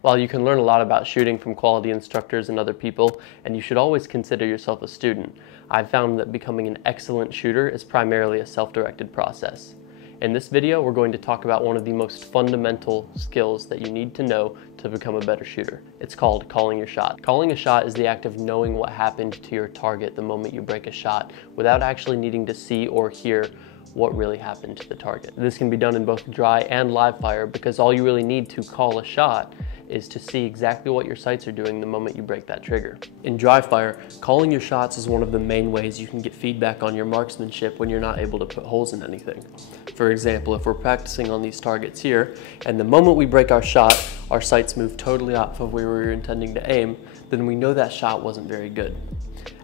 While you can learn a lot about shooting from quality instructors and other people, and you should always consider yourself a student, I've found that becoming an excellent shooter is primarily a self-directed process. In this video, we're going to talk about one of the most fundamental skills that you need to know to become a better shooter. It's called calling your shot. Calling a shot is the act of knowing what happened to your target the moment you break a shot without actually needing to see or hear what really happened to the target. This can be done in both dry and live fire because all you really need to call a shot is to see exactly what your sights are doing the moment you break that trigger. In dry fire, calling your shots is one of the main ways you can get feedback on your marksmanship when you're not able to put holes in anything. For example, if we're practicing on these targets here, and the moment we break our shot, our sights move totally off of where we were intending to aim, then we know that shot wasn't very good.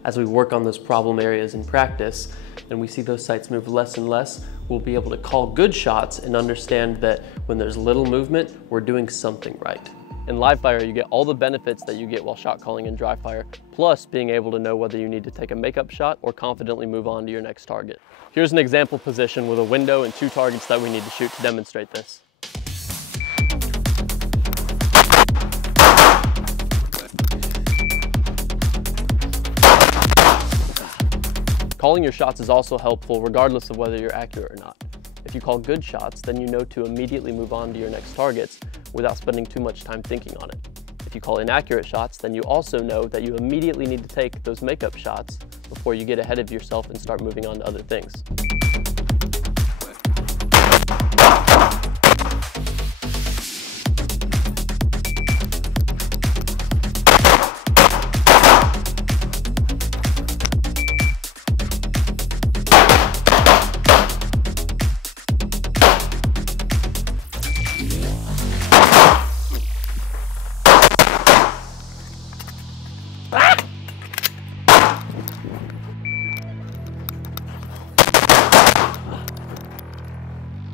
As we work on those problem areas in practice, and we see those sights move less and less, we'll be able to call good shots and understand that when there's little movement, we're doing something right. In live fire, you get all the benefits that you get while shot calling in dry fire, plus being able to know whether you need to take a makeup shot or confidently move on to your next target. Here's an example position with a window and 2 targets that we need to shoot to demonstrate this. Calling your shots is also helpful regardless of whether you're accurate or not. If you call good shots, then you know to immediately move on to your next targets without spending too much time thinking on it. If you call inaccurate shots, then you also know that you immediately need to take those makeup shots before you get ahead of yourself and start moving on to other things.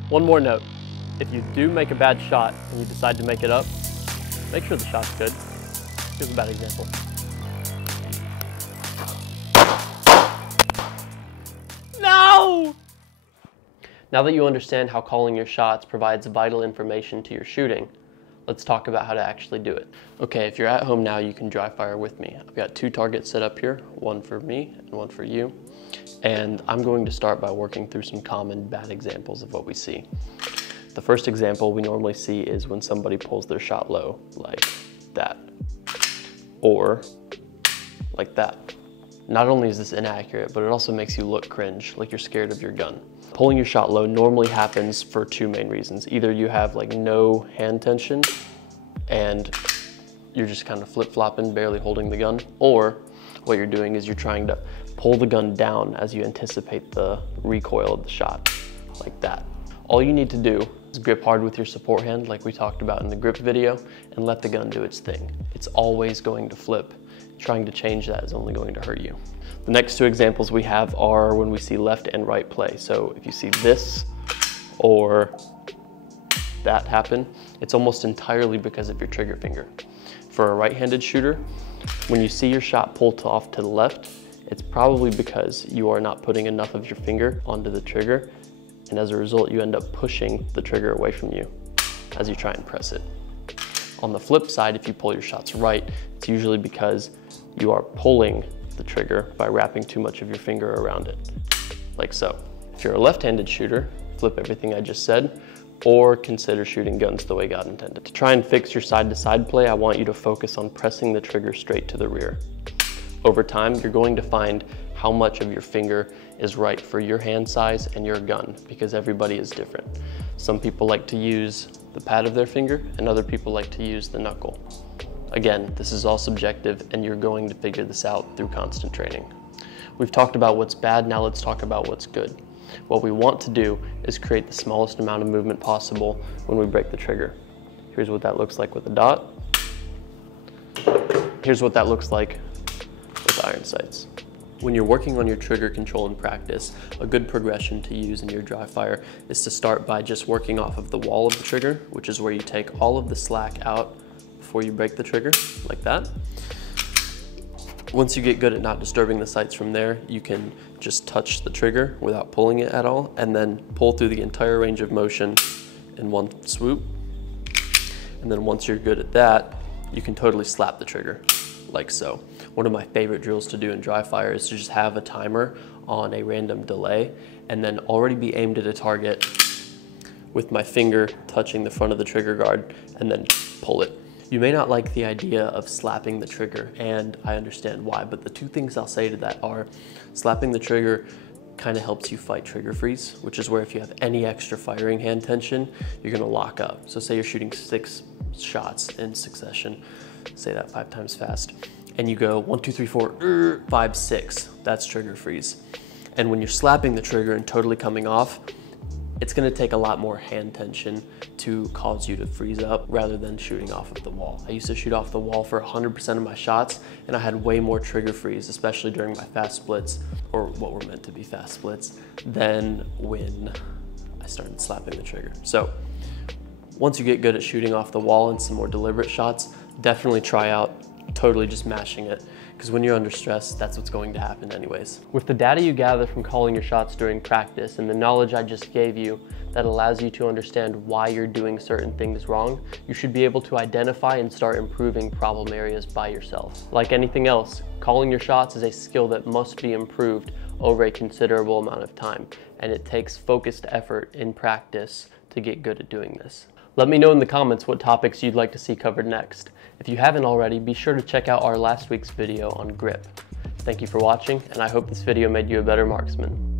One more note, if you do make a bad shot and you decide to make it up, make sure the shot's good. Here's a bad example. No! Now that you understand how calling your shots provides vital information to your shooting, let's talk about how to actually do it. Okay, if you're at home now, you can dry fire with me. I've got 2 targets set up here, one for me and one for you. And I'm going to start by working through some common bad examples of what we see. The first example we normally see is when somebody pulls their shot low, like that, or like that. Not only is this inaccurate, but it also makes you look cringe, like you're scared of your gun. Pulling your shot low normally happens for 2 main reasons. Either you have like no hand tension and you're just kind of flip-flopping, barely holding the gun, or what you're doing is you're trying to pull the gun down as you anticipate the recoil of the shot, like that. All you need to do is grip hard with your support hand like we talked about in the grip video and let the gun do its thing. It's always going to flip. Trying to change that is only going to hurt you. The next 2 examples we have are when we see left and right play. So if you see this or that happen, it's almost entirely because of your trigger finger. For a right-handed shooter, when you see your shot pulled off to the left, it's probably because you are not putting enough of your finger onto the trigger, and as a result, you end up pushing the trigger away from you as you try and press it. On the flip side, if you pull your shots right, it's usually because you are pulling the trigger by wrapping too much of your finger around it, like so. If you're a left-handed shooter, flip everything I just said, or consider shooting guns the way God intended. To try and fix your side-to-side play, I want you to focus on pressing the trigger straight to the rear. Over time, you're going to find how much of your finger is right for your hand size and your gun, because everybody is different. Some people like to use the pad of their finger, and other people like to use the knuckle. Again, this is all subjective, and you're going to figure this out through constant training. We've talked about what's bad, now let's talk about what's good. What we want to do is create the smallest amount of movement possible when we break the trigger. Here's what that looks like with a dot. Here's what that looks like with iron sights. When you're working on your trigger control in practice, a good progression to use in your dry fire is to start by just working off of the wall of the trigger, which is where you take all of the slack out before you break the trigger, like that. Once you get good at not disturbing the sights from there, you can just touch the trigger without pulling it at all, and then pull through the entire range of motion in one swoop. And then once you're good at that, you can totally slap the trigger, like so. One of my favorite drills to do in dry fire is to just have a timer on a random delay and then already be aimed at a target with my finger touching the front of the trigger guard and then pull it. You may not like the idea of slapping the trigger, and I understand why, but the two things I'll say to that are slapping the trigger kind of helps you fight trigger freeze, which is where if you have any extra firing hand tension, you're gonna lock up. So say you're shooting 6 shots in succession, say that 5 times fast, and you go 1, 2, 3, 4, 5, 6, that's trigger freeze. And when you're slapping the trigger and totally coming off, it's gonna take a lot more hand tension to cause you to freeze up rather than shooting off of the wall. I used to shoot off the wall for 100% of my shots, and I had way more trigger freeze, especially during my fast splits, or what were meant to be fast splits, than when I started slapping the trigger. So once you get good at shooting off the wall and some more deliberate shots, definitely try out totally just mashing it, because when you're under stress, that's what's going to happen anyways. With the data you gather from calling your shots during practice and the knowledge I just gave you that allows you to understand why you're doing certain things wrong, you should be able to identify and start improving problem areas by yourself. Like anything else, calling your shots is a skill that must be improved over a considerable amount of time, and it takes focused effort in practice to get good at doing this. Let me know in the comments what topics you'd like to see covered next. If you haven't already, be sure to check out our last week's video on grip. Thank you for watching, and I hope this video made you a better marksman.